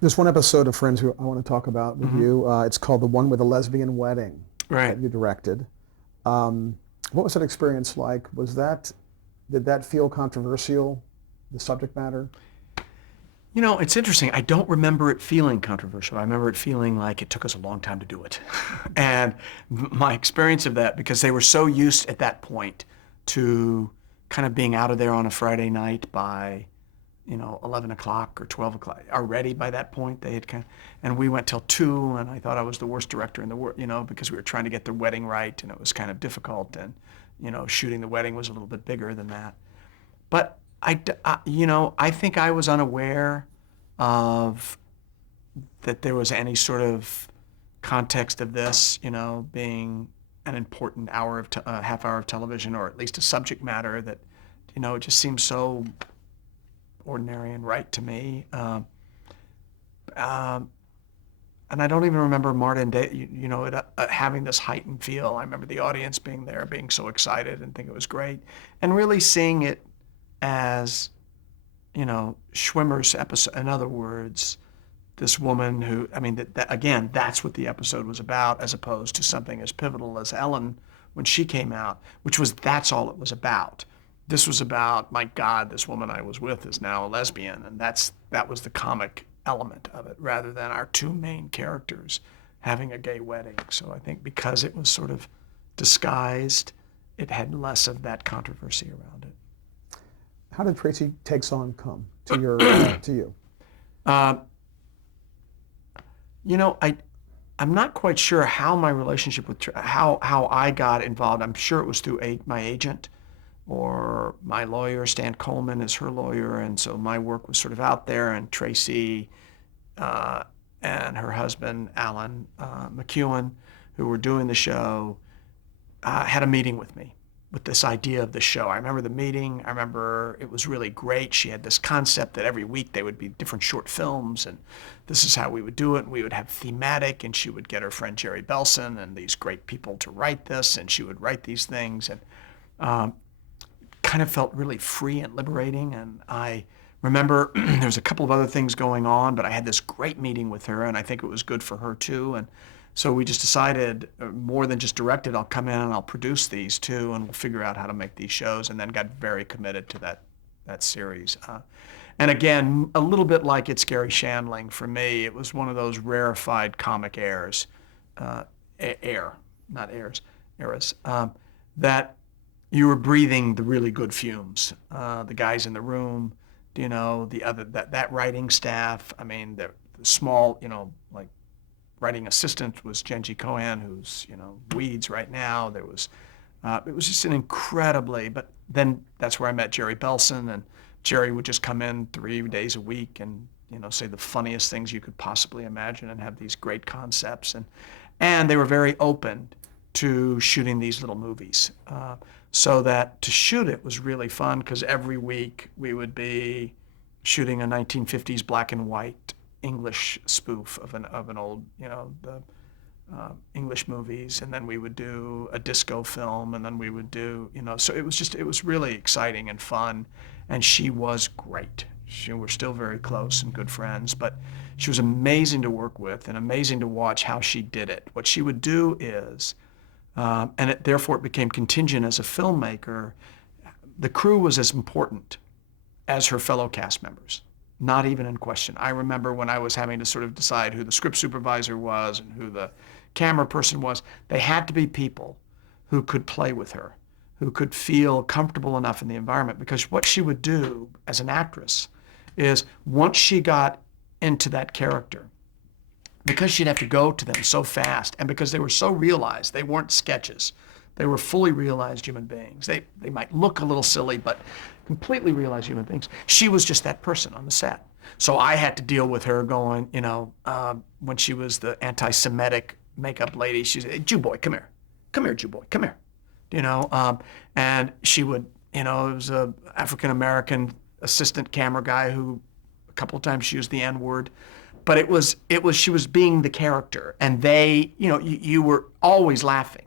There's one episode of Friends who I want to talk about with Hmm. you. It's called The One with a Lesbian Wedding Right. that you directed. What was that experience like? Did that feel controversial, the subject matter? It's interesting. I don't remember it feeling controversial. I remember it feeling like it took us a long time to do it. And my experience of that, because they were so used at that point to kind of being out of there on a Friday night by, 11 o'clock or 12 o'clock. Already by that point, they had and we went till 2, and I thought I was the worst director in the world, because we were trying to get the wedding right, and it was kind of difficult. And, shooting the wedding was a little bit bigger than that. But I think I was unaware of that there was any sort of context of this, being an important half hour of television, or at least a subject matter that, it just seems so ordinary and right to me. Um, and I don't even remember Martin Day, having this heightened feel. I remember the audience being there, being so excited and think it was great, and really seeing it as Schwimmer's episode. In other words, this woman who, I mean, again, that's what the episode was about, as opposed to something as pivotal as Ellen when she came out, which was that's all it was about. This was about, my God, this woman I was with is now a lesbian, and that was the comic element of it, rather than our two main characters having a gay wedding. So I think because it was sort of disguised, it had less of that controversy around it. How did Tracy Takes On come to you? Uh, I'm not quite sure how my relationship with how I got involved. I'm sure it was through my agent or my lawyer. Stan Coleman is her lawyer, and so my work was sort of out there. And Tracy uh, and her husband Alan McEwen, who were doing the show, had a meeting with me with this idea of the show. I remember the meeting. I remember it was really great. She had this concept that every week they would be different short films, and this is how we would do it. And we would have thematic, and she would get her friend Jerry Belson and these great people to write this, and she would write these things, and um, kind of felt really free and liberating. And I remember there was a couple of other things going on, but I had this great meeting with her, and I think it was good for her too. And so we just decided, more than just direct it, I'll come in and I'll produce these too, and we'll figure out how to make these shows. And then got very committed to that series. And again, a little bit like It's Gary Shandling for me, it was one of those rarefied comic airs, uh, air, not airs, eras, that you were breathing the really good fumes. The guys in the room, the other that writing staff. I mean, the small, like writing assistant was Genji Cohen, who's Weeds right now. It was just an incredibly. But then that's where I met Jerry Belson, and Jerry would just come in 3 days a week and say the funniest things you could possibly imagine and have these great concepts, and they were very open to shooting these little movies. So that to shoot it was really fun because every week we would be shooting a 1950s black and white English spoof of an old, the English movies, and then we would do a disco film, and then we would do, so it was really exciting and fun, and she was great. We're still very close and good friends, but she was amazing to work with and amazing to watch how she did it. What she would do is, therefore it became contingent as a filmmaker, the crew was as important as her fellow cast members, not even in question. I remember when I was having to sort of decide who the script supervisor was and who the camera person was, they had to be people who could play with her, who could feel comfortable enough in the environment. Because what she would do as an actress is once she got into that character, because she'd have to go to them so fast, and because they were so realized, they weren't sketches. They were fully realized human beings. They might look a little silly, but completely realized human beings. She was just that person on the set. So I had to deal with her going, when she was the anti-Semitic makeup lady, she's, hey, Jew boy, come here. Come here, Jew boy, come here. And she would, it was a African-American assistant camera guy who a couple of times she used the N-word. But she was being the character, and you were always laughing.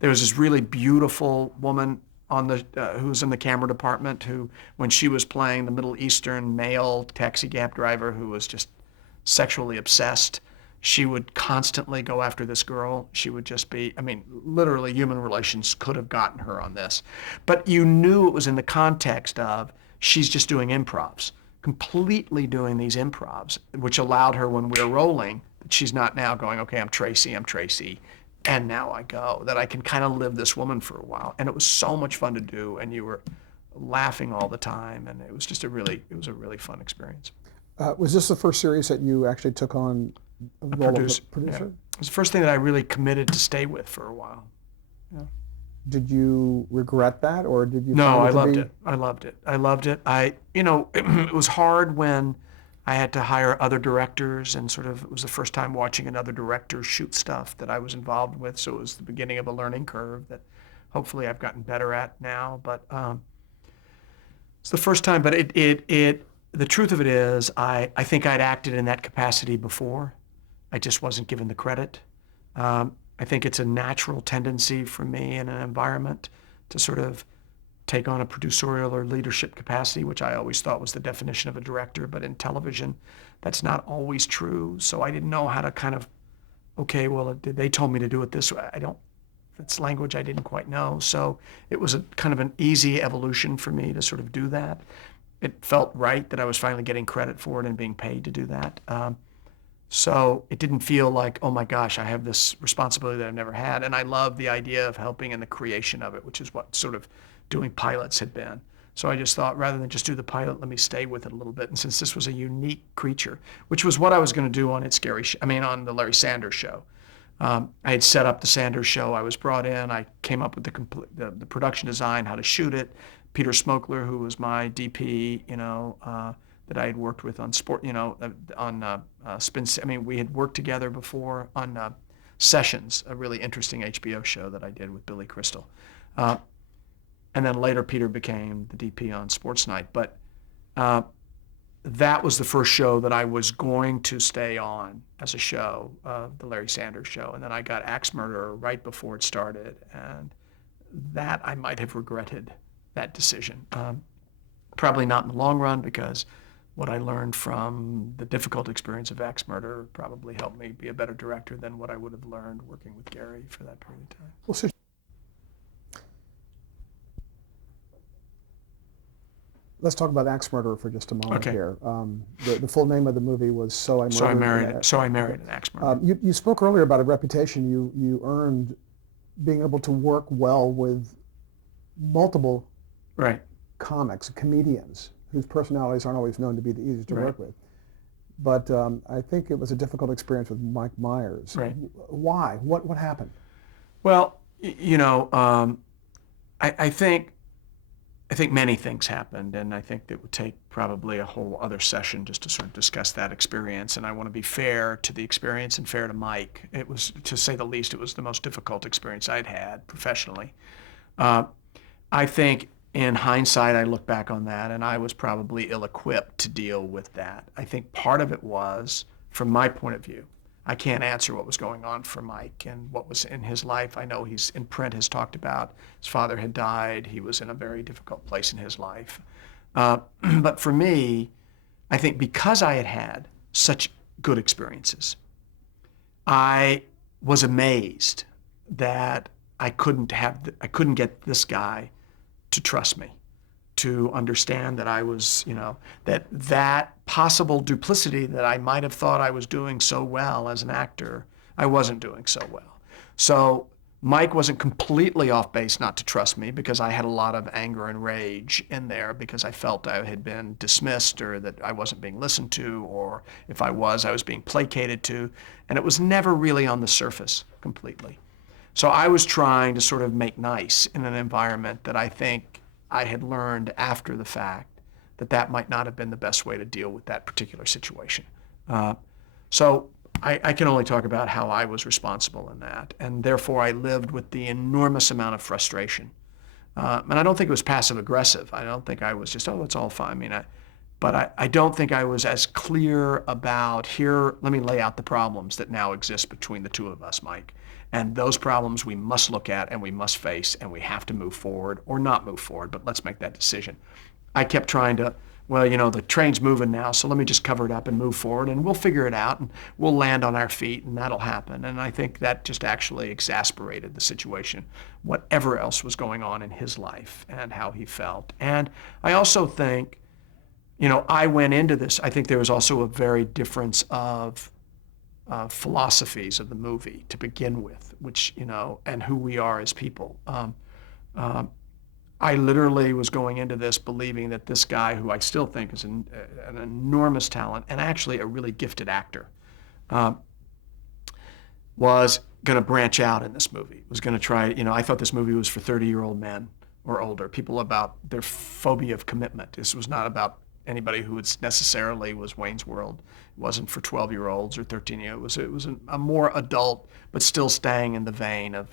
There was this really beautiful woman who was in the camera department who, when she was playing the Middle Eastern male taxi cab driver who was just sexually obsessed. She would constantly go after this girl. She would just be, I mean, literally human relations could have gotten her on this. But you knew it was in the context of she's just doing improvs, completely doing these improvs, which allowed her when we were rolling, she's not now going, okay, I'm Tracy, and now I go, that I can kind of live this woman for a while. And it was so much fun to do, and you were laughing all the time, and it was just a really fun experience. Was this the first series that you actually took on a role of a Yeah. producer? It was the first thing that I really committed to stay with for a while. Yeah. Did you regret that, or did you No, find I it to loved be... it. I loved it. I loved it. It was hard when I had to hire other directors, and sort of it was the first time watching another director shoot stuff that I was involved with. So it was the beginning of a learning curve that hopefully I've gotten better at now. But it's the first time. But the truth of it is, I think I'd acted in that capacity before. I just wasn't given the credit. I think it's a natural tendency for me in an environment to sort of take on a producerial or leadership capacity, which I always thought was the definition of a director, but in television, that's not always true. So I didn't know how to kind of, okay, well, they told me to do it this way. It's language I didn't quite know. So it was a kind of an easy evolution for me to sort of do that. It felt right that I was finally getting credit for it and being paid to do that. So it didn't feel like, oh my gosh, I have this responsibility that I've never had. And I love the idea of helping in the creation of it, which is what sort of doing pilots had been. So I just thought, rather than just do the pilot, let me stay with it a little bit. And since this was a unique creature, which was what I was going to do on on the Larry Sanders Show. I had set up the Sanders Show. I was brought in. I came up with the production design, how to shoot it. Peter Smokler, who was my DP, that I had worked with on sport, on Spin. I mean, we had worked together before on Sessions, a really interesting HBO show that I did with Billy Crystal. And then later Peter became the DP on Sports Night. But that was the first show that I was going to stay on as a show, the Larry Sanders Show. And then I got Axe Murderer right before it started. And that I might have regretted that decision. Probably not in the long run, because what I learned from the difficult experience of Axe Murderer probably helped me be a better director than what I would have learned working with Gary for that period of time. Well, so let's talk about Axe Murderer for just a moment Okay. here. The full name of the movie was So I Married an Axe Murderer. You spoke earlier about a reputation you earned being able to work well with multiple Right. comics, comedians, whose personalities aren't always known to be the easiest to work with. But I think it was a difficult experience with Mike Myers. Right. Why? What happened? Well, I think many things happened, and I think it would take probably a whole other session just to sort of discuss that experience. And I want to be fair to the experience and fair to Mike. It was, to say the least, it was the most difficult experience I'd had professionally. I think in hindsight, I look back on that, and I was probably ill-equipped to deal with that. I think part of it was, from my point of view, I can't answer what was going on for Mike and what was in his life. I know he's in print has talked about his father had died. He was in a very difficult place in his life. But for me, I think because I had had such good experiences, I was amazed that I couldn't get this guy to trust me, to understand that I was, that possible duplicity that I might have thought I was doing so well as an actor, I wasn't doing so well. So Mike wasn't completely off base not to trust me, because I had a lot of anger and rage in there because I felt I had been dismissed, or that I wasn't being listened to, or if I was being placated to, and it was never really on the surface completely. So I was trying to sort of make nice in an environment that I think I had learned after the fact that might not have been the best way to deal with that particular situation. So I can only talk about how I was responsible in that, and therefore I lived with the enormous amount of frustration. And I don't think it was passive aggressive. I don't think I was just, oh, it's all fine. But I don't think I was as clear about, here, let me lay out the problems that now exist between the two of us, Mike. And those problems we must look at and we must face, and we have to move forward or not move forward, but let's make that decision. I kept trying to well, the train's moving now, so let me just cover it up and move forward, and we'll figure it out, and we'll land on our feet, and that'll happen. And I think that just actually exasperated the situation, whatever else was going on in his life and how he felt. And I also think, I went into this, I think there was also a very difference of philosophies of the movie to begin with, which, and who we are as people. I literally was going into this believing that this guy, who I still think is an enormous talent and actually a really gifted actor, was going to branch out in this movie, was going to try, I thought this movie was for 30-year-old men or older, people about their phobia of commitment. This was not about anybody who necessarily was Wayne's World. It wasn't for 12-year-olds or 13-year-olds. It was a more adult, but still staying in the vein of,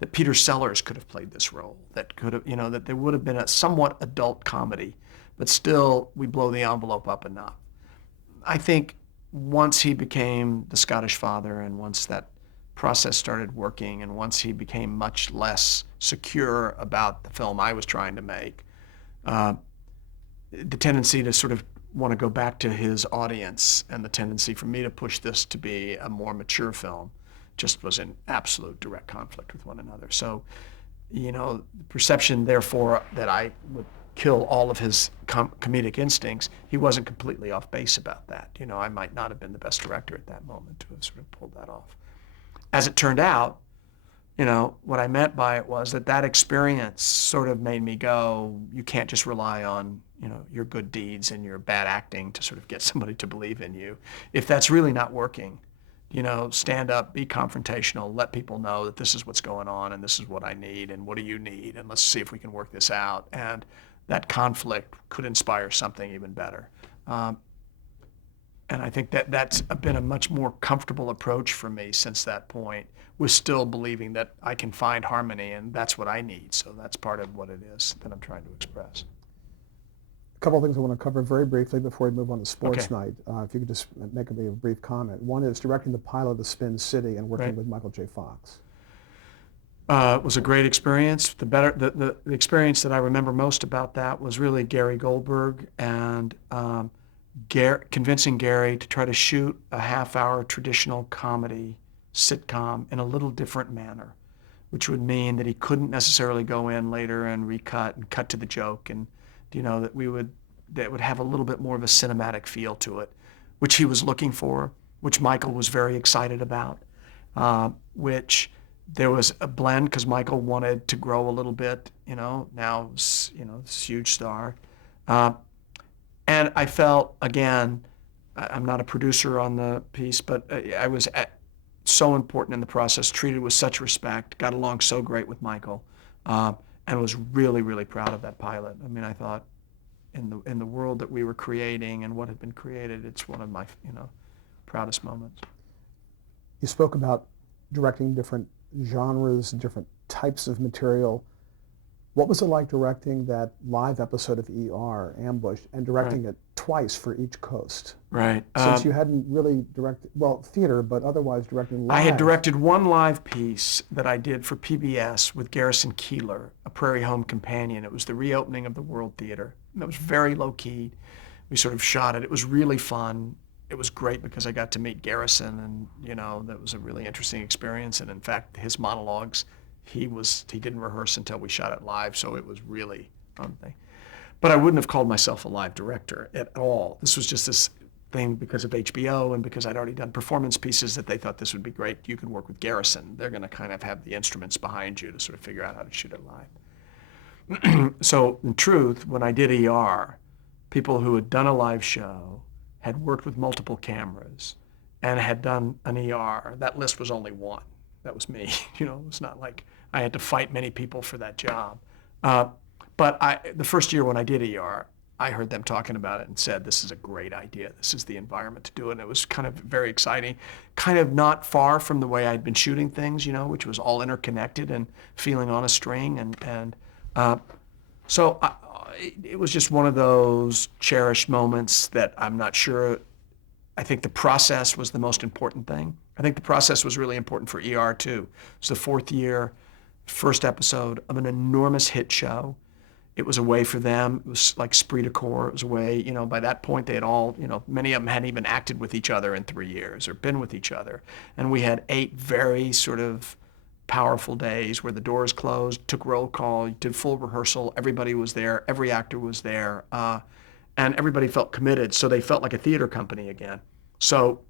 that Peter Sellers could have played this role, that could have, that there would have been a somewhat adult comedy, but still we blow the envelope up enough. I think once he became the Scottish Father, and once that process started working, and once he became much less secure about the film I was trying to make, the tendency to sort of want to go back to his audience and the tendency for me to push this to be a more mature film just was in absolute direct conflict with one another. So, the perception, therefore, that I would kill all of his comedic instincts, he wasn't completely off base about that. I might not have been the best director at that moment to have sort of pulled that off. As it turned out, what I meant by it was that experience sort of made me go, you can't just rely on, your good deeds and your bad acting to sort of get somebody to believe in you. If that's really not working, stand up, be confrontational, let people know that this is what's going on and this is what I need and what do you need, and let's see if we can work this out. And that conflict could inspire something even better. And I think that's been a much more comfortable approach for me since that point, with still believing that I can find harmony, and that's what I need. So that's part of what it is that I'm trying to express. A couple of things I want to cover very briefly before we move on to Sports Okay. Night. If you could just make a brief comment. One is directing the pilot of Spin City and working Right. with Michael J. Fox. It was a great experience. The experience that I remember most about that was really Gary Goldberg and convincing Gary to try to shoot a half-hour traditional comedy sitcom in a little different manner, which would mean that he couldn't necessarily go in later and recut and cut to the joke, and that would have a little bit more of a cinematic feel to it, which he was looking for, which Michael was very excited about, which there was a blend because Michael wanted to grow a little bit, now, this huge star. And I felt, again, I'm not a producer on the piece, but I was so important in the process, treated with such respect, got along so great with Michael, and was really, really proud of that pilot. I mean, I thought in the world that we were creating and what had been created, it's one of my, proudest moments. You spoke about directing different genres, different types of material. What was it like directing that live episode of ER, Ambush, and directing it twice for each coast? Right. Since you hadn't really directed, theater, but otherwise directing live. I had directed one live piece that I did for PBS with Garrison Keillor, A Prairie Home Companion. It was the reopening of the World Theater. And it was very low-key. We sort of shot it. It was really fun. It was great because I got to meet Garrison, and, that was a really interesting experience. And in fact, his monologues, he didn't rehearse until we shot it live, so it was really a fun thing. But I wouldn't have called myself a live director at all. This was just this thing because of HBO and because I'd already done performance pieces that they thought this would be great. You can work with Garrison. They're going to kind of have the instruments behind you to sort of figure out how to shoot it live. So in truth, when I did ER, people who had done a live show, had worked with multiple cameras, and had done an ER, that list was only one. That was me. It was not like I had to fight many people for that job. But the first year when I did ER, I heard them talking about it and said, this is a great idea. This is the environment to do it. And it was kind of very exciting, kind of not far from the way I'd been shooting things, which was all interconnected and feeling on a string. So it was just one of those cherished moments that I'm not sure. I think the process was the most important thing. I think the process was really important for ER too. It's the fourth year, first episode of an enormous hit show. It was a way for them. It was like esprit de corps. It was a way, by that point they had all, many of them hadn't even acted with each other in 3 years or been with each other. And we had 8 very sort of powerful days where the doors closed, took roll call, did full rehearsal. Everybody was there. Every actor was there. And everybody felt committed. So they felt like a theater company again. So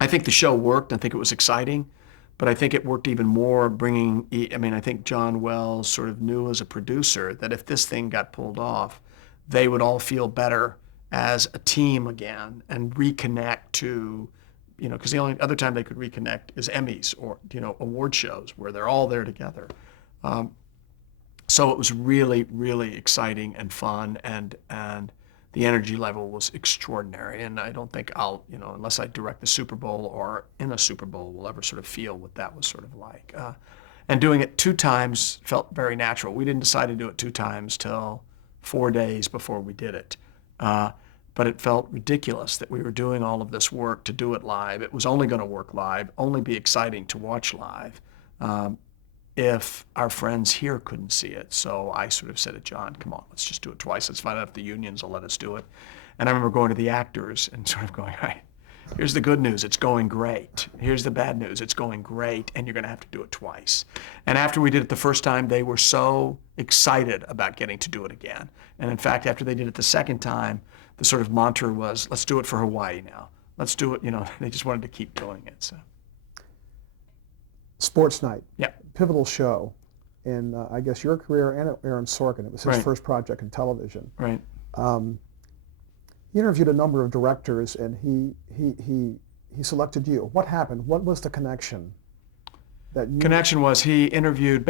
I think the show worked. I think it was exciting. But I think it worked even more I think John Wells sort of knew as a producer that if this thing got pulled off, they would all feel better as a team again and reconnect to, because the only other time they could reconnect is Emmys or, award shows where they're all there together. So it was really, really exciting and fun, and the energy level was extraordinary. And I don't think I'll, unless I direct the Super Bowl or in a Super Bowl, will ever sort of feel what that was sort of like. And doing it 2 times felt very natural. We didn't decide to do it 2 times till 4 days before we did it. But it felt ridiculous that we were doing all of this work to do it live. It was only going to work live, only be exciting to watch live. If our friends here couldn't see it. So I sort of said to John, come on, let's just do it twice. Let's find out if the unions will let us do it. And I remember going to the actors and sort of going, all right, here's the good news, it's going great. Here's the bad news, it's going great, and you're going to have to do it twice. And after we did it the first time, they were so excited about getting to do it again. And in fact, after they did it the second time, the sort of mantra was, let's do it for Hawaii now. Let's do it, they just wanted to keep doing it. So. Sports Night. Yeah. Pivotal show in, I guess, your career and Aaron Sorkin. It was his first project in television. Right. He interviewed a number of directors, and he selected you. What happened? What was the connection? Connection was he interviewed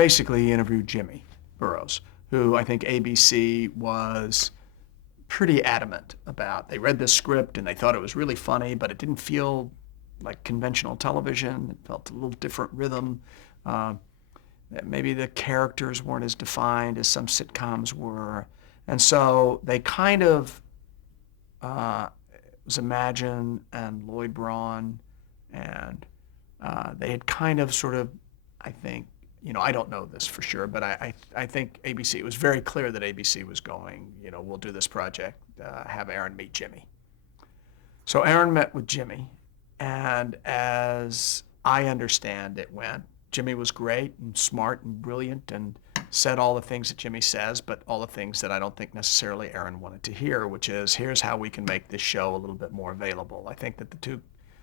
Jimmy Burrows, who I think ABC was pretty adamant about. They read this script and they thought it was really funny, but it didn't feel like conventional television. It felt a little different rhythm. Maybe the characters weren't as defined as some sitcoms were. And so they kind of, it was Imagine and Lloyd Braun, and they had kind of sort of, I think, I don't know this for sure, but I think ABC, it was very clear that ABC was going, we'll do this project, have Aaron meet Jimmy. So Aaron met with Jimmy, and as I understand it went, Jimmy was great and smart and brilliant and said all the things that Jimmy says, but all the things that I don't think necessarily Aaron wanted to hear, which is, here's how we can make this show a little bit more available. I think that the 2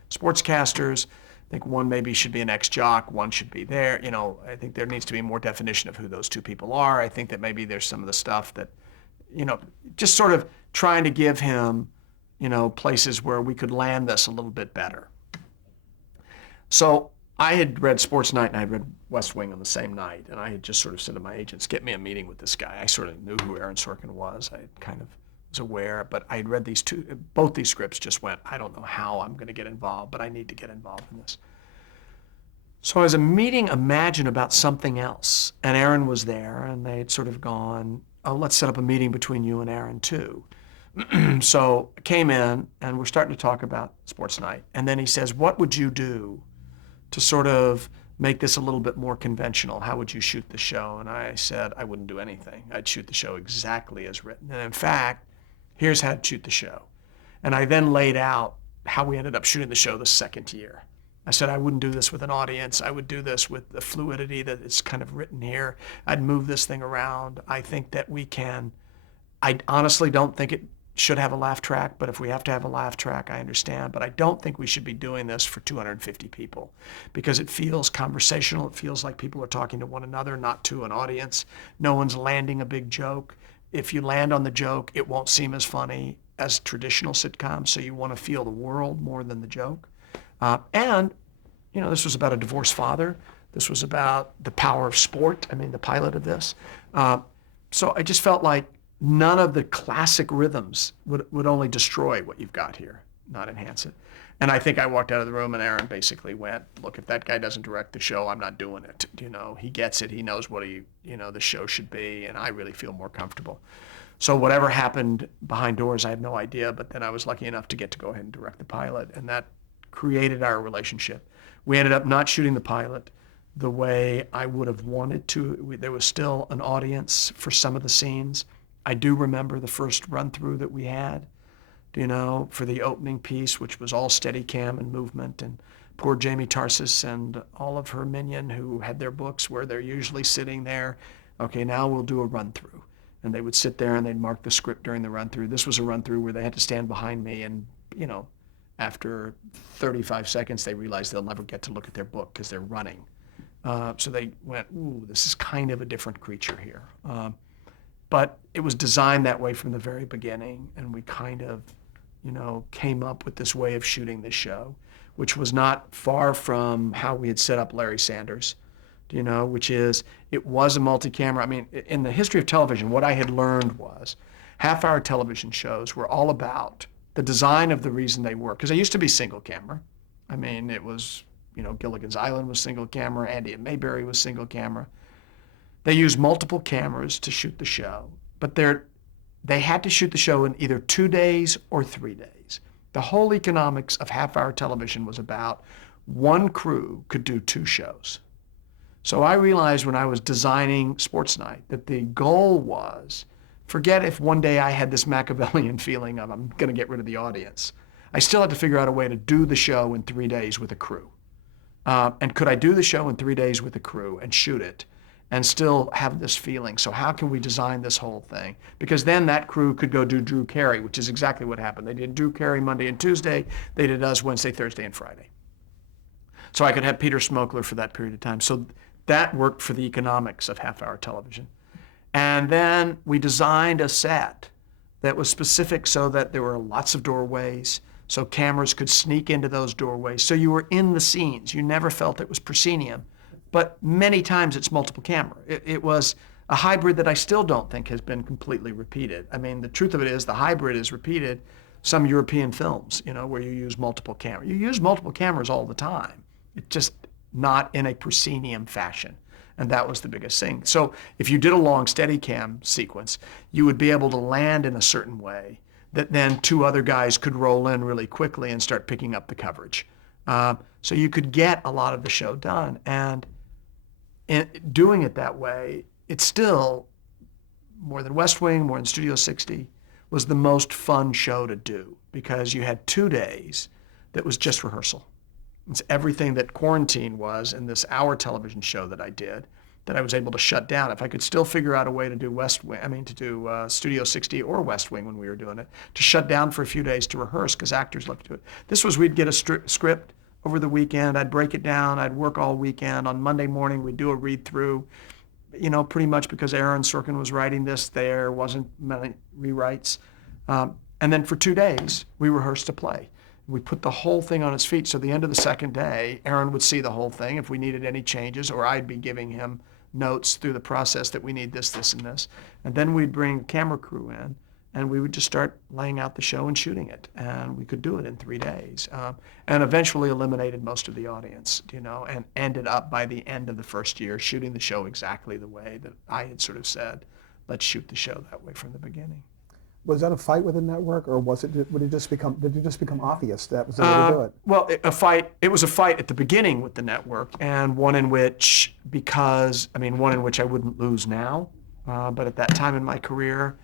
sportscasters, I think one maybe should be an ex-jock, one should be there. I think there needs to be more definition of who those 2 people are. I think that maybe there's some of the stuff that, just sort of trying to give him, places where we could land this a little bit better. So I had read Sports Night and I had read West Wing on the same night, and I had just sort of said to my agents, get me a meeting with this guy. I sort of knew who Aaron Sorkin was. I kind of was aware, but I had read both these scripts, just went, I don't know how I'm going to get involved, but I need to get involved in this. So I was a meeting Imagine about something else, and Aaron was there, and they had sort of gone, oh, let's set up a meeting between you and Aaron too. So I came in, and we're starting to talk about Sports Night, and then he says, what would you do to sort of make this a little bit more conventional? How would you shoot the show? And I said, I wouldn't do anything. I'd shoot the show exactly as written. And in fact, here's how to shoot the show. And I then laid out how we ended up shooting the show the second year. I said, I wouldn't do this with an audience. I would do this with the fluidity that is kind of written here. I'd move this thing around. I think that we can. I honestly don't think it should have a laugh track, but if we have to have a laugh track, I understand. But I don't think we should be doing this for 250 people because it feels conversational. It feels like people are talking to one another, not to an audience. No one's landing a big joke. If you land on the joke, it won't seem as funny as traditional sitcoms, so you want to feel the world more than the joke. And this was about a divorced father. This was about the power of sport. The pilot of this. So I just felt like none of the classic rhythms would only destroy what you've got here, not enhance it. And I think I walked out of the room and Aaron basically went, look, if that guy doesn't direct the show, I'm not doing it. He gets it. He knows what the show should be, and I really feel more comfortable. So whatever happened behind doors, I have no idea, but then I was lucky enough to get to go ahead and direct the pilot, and that created our relationship. We ended up not shooting the pilot. the way I would have wanted to. There was still an audience for some of the scenes. I do remember the first run through that we had, for the opening piece, which was all steady cam and movement, and poor Jamie Tarsis and all of her minion who had their books where they're usually sitting there. Okay, now we'll do a run through. And they would sit there and they'd mark the script during the run through. This was a run through where they had to stand behind me, and, after 35 seconds, they realized they'll never get to look at their book because they're running. So they went, ooh, this is kind of a different creature here. But it was designed that way from the very beginning, and we kind of, came up with this way of shooting this show, which was not far from how we had set up Larry Sanders, which is, it was a multi-camera. I mean, in the history of television, what I had learned was half-hour television shows were all about the design of the reason they were, because they used to be single camera. I mean, it was, Gilligan's Island was single camera, Andy and Mayberry was single camera. They used multiple cameras to shoot the show, but they had to shoot the show in either 2 days or 3 days. The whole economics of half-hour television was about one crew could do 2 shows. So I realized when I was designing Sports Night that the goal was, forget if one day I had this Machiavellian feeling of I'm going to get rid of the audience. I still had to figure out a way to do the show in 3 days with a crew. And could I do the show in 3 days with a crew and shoot it and still have this feeling? So how can we design this whole thing? Because then that crew could go do Drew Carey, which is exactly what happened. They did Drew Carey Monday and Tuesday. They did us Wednesday, Thursday, and Friday. So I could have Peter Smokler for that period of time. So that worked for the economics of half-hour television. And then we designed a set that was specific so that there were lots of doorways, so cameras could sneak into those doorways. So you were in the scenes. You never felt it was proscenium. But many times it's multiple camera. It was a hybrid that I still don't think has been completely repeated. I mean, the truth of it is the hybrid is repeated some European films, where you use multiple cameras. You use multiple cameras all the time. It's just not in a proscenium fashion. And that was the biggest thing. So if you did a long Steadicam sequence, you would be able to land in a certain way that then 2 other guys could roll in really quickly and start picking up the coverage. So you could get a lot of the show done. And in doing it that way, it's still, more than West Wing, more than Studio 60, was the most fun show to do because you had 2 days that was just rehearsal. It's everything that Quarantine was in this hour television show that I did that I was able to shut down. If I could still figure out a way to do Studio 60 or West Wing when we were doing it, to shut down for a few days to rehearse because actors love to do it. This was, we'd get a script over the weekend. I'd break it down. I'd work all weekend. On Monday morning, we'd do a read through, pretty much because Aaron Sorkin was writing this. There wasn't many rewrites. And then for 2 days, we rehearsed a play. We put the whole thing on its feet. So at the end of the second day, Aaron would see the whole thing if we needed any changes, or I'd be giving him notes through the process that we need this, this, and this. And then we'd bring camera crew in, and we would just start laying out the show and shooting it. And we could do it in 3 days. And eventually eliminated most of the audience, and ended up by the end of the first year shooting the show exactly the way that I had sort of said, let's shoot the show that way from the beginning. Was that a fight with the network, or did it just become obvious that was the way to do it? Well, it was a fight at the beginning with the network, and one in which I wouldn't lose now, but at that time in my career,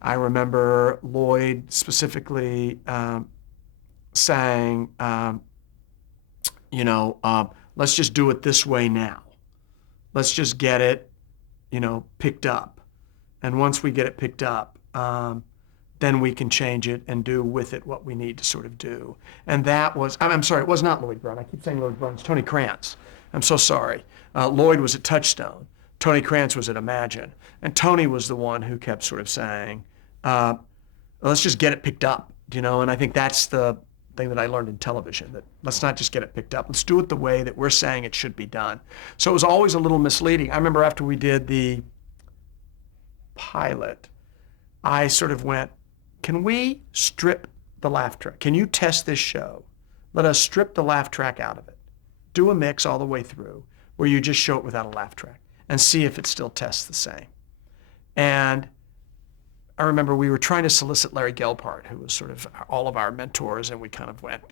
I remember Lloyd specifically saying, let's just do it this way now. Let's just get it, picked up. And once we get it picked up, then we can change it and do with it what we need to sort of do. And that was, I'm sorry, it was not Lloyd Brown. I keep saying Lloyd Brown. It's Tony Krantz. I'm so sorry. Lloyd was at Touchstone. Tony Krantz was at Imagine. And Tony was the one who kept sort of saying, let's just get it picked up, And I think that's the thing that I learned in television, that let's not just get it picked up. Let's do it the way that we're saying it should be done. So it was always a little misleading. I remember after we did the pilot, I sort of went, can we strip the laugh track? Can you test this show? Let us strip the laugh track out of it. Do a mix all the way through where you just show it without a laugh track and see if it still tests the same. And I remember we were trying to solicit Larry Gelbart, who was sort of all of our mentors, and we kind of went,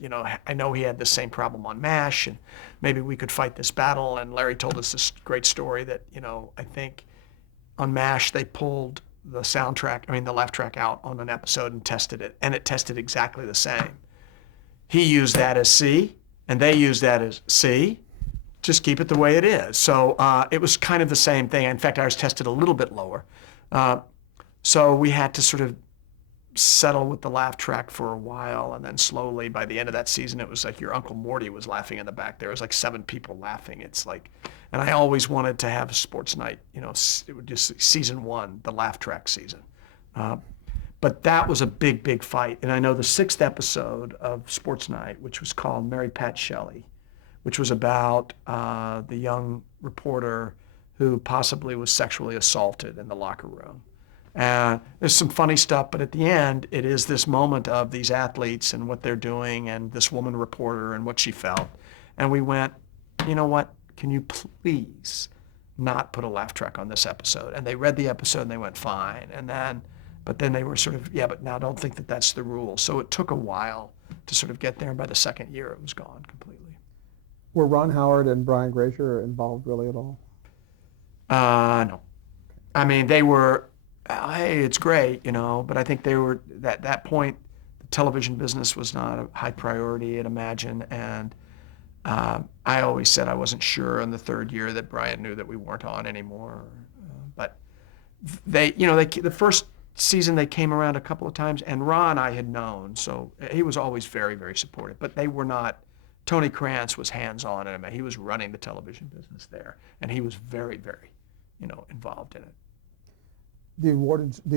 I know he had the same problem on MASH, and maybe we could fight this battle. And Larry told us this great story that, I think on MASH they pulled the laugh track out on an episode and tested it, and it tested exactly the same. He used that as C, and they used that as C. Just keep it the way it is. So it was kind of the same thing. In fact, ours tested a little bit lower. So we had to sort of settle with the laugh track for a while, and then slowly, by the end of that season, it was like your Uncle Morty was laughing in the back. There was like 7 people laughing. It's like, and I always wanted to have a sports night. It would just season 1, the laugh track season. But that was a big, big fight. And I know the 6th episode of Sports Night, which was called Mary Pat Shelley, which was about the young reporter who possibly was sexually assaulted in the locker room. There's some funny stuff, but at the end, it is this moment of these athletes and what they're doing and this woman reporter and what she felt. And we went, you know what, can you please not put a laugh track on this episode? And they read the episode and they went, fine. But then they were sort of, yeah, but now don't think that that's the rule. So it took a while to sort of get there. And by the 2nd year, it was gone completely. Were Ron Howard and Brian Grazer involved really at all? No. I mean, they were, hey, it's great, but I think they were, at that point, the television business was not a high priority at Imagine. And I always said I wasn't sure in the 3rd year that Brian knew that we weren't on anymore. But the first season they came around a couple of times, and Ron I had known, so he was always very, very supportive. But they were not. Tony Krantz was hands-on in it. He was running the television business there, and he was very, very, involved in it. The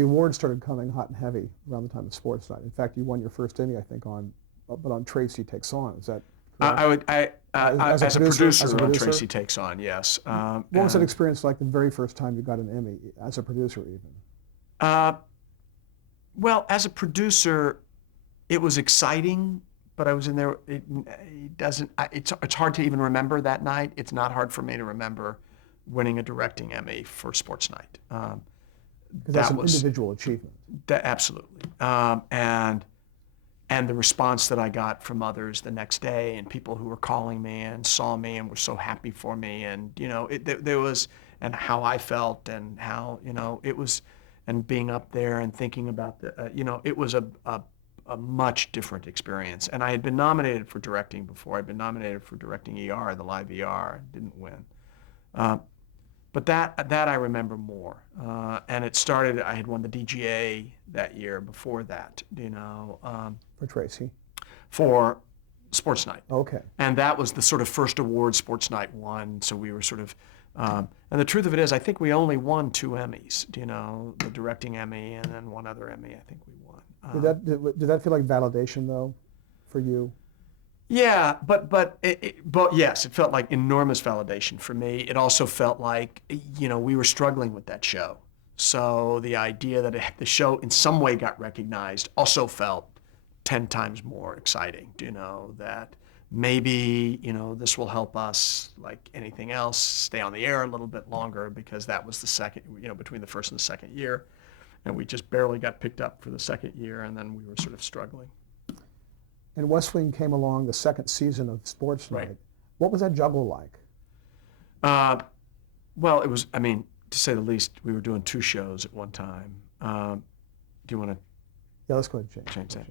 awards started coming hot and heavy around the time of Sports Night. In fact, you won your first Emmy, I think, on Tracy Takes On. Is that correct? As a producer on Tracy Takes On, yes. What was that experience like the very first time you got an Emmy as a producer, even? Well, as a producer, it was exciting, but I was in there. It's hard to even remember that night. It's not hard for me to remember winning a directing Emmy for Sports Night. Because that's an individual achievement. Absolutely. And the response that I got from others the next day, and people who were calling me and saw me and were so happy for me, and there was, and how I felt, and how it was, and being up there and thinking about it was a much different experience. And I had been nominated for directing before. I'd been nominated for directing ER, the live ER, didn't win. But that I remember more. And it started, I had won the DGA that year before that, For Tracy? For Sports Night. Okay. And that was the sort of first award Sports Night won. So we were sort of, and the truth of it is, I think we only won 2 Emmys, the directing Emmy and then one other Emmy I think we won. Did that feel like validation, though, for you? Yeah, but yes, it felt like enormous validation for me. It also felt like, we were struggling with that show. So the idea that the show in some way got recognized also felt 10 times more exciting, that maybe, this will help us, like anything else, stay on the air a little bit longer, because that was the second, between the first and the 2nd year. And we just barely got picked up for the 2nd year, and then we were sort of struggling. And West Wing came along the 2nd season of Sports Night. Right. What was that juggle like? Well, it was, to say the least, we were doing 2 shows at one time. Do you want to Yeah, let's go ahead and change that?